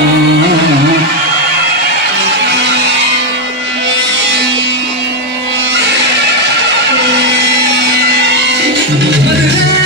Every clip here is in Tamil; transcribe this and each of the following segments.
Thank you.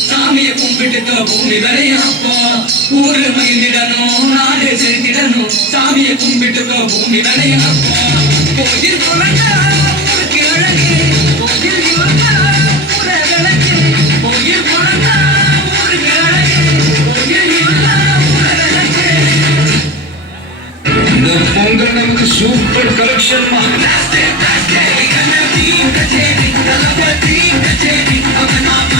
சாமியை கும்பிட்டுக்க பூமி வரையாப்போ ஊரு மகிழ்ந்திடணும் நாடு செலுத்திடணும் சாமியை கும்பிட்டுக்க பூமி வரையாப்போ கோயில் குழந்தை Tiger and the Super Collection Ma Plastic Basket Ikan na team ka chedi Talapa team ka chedi Aba na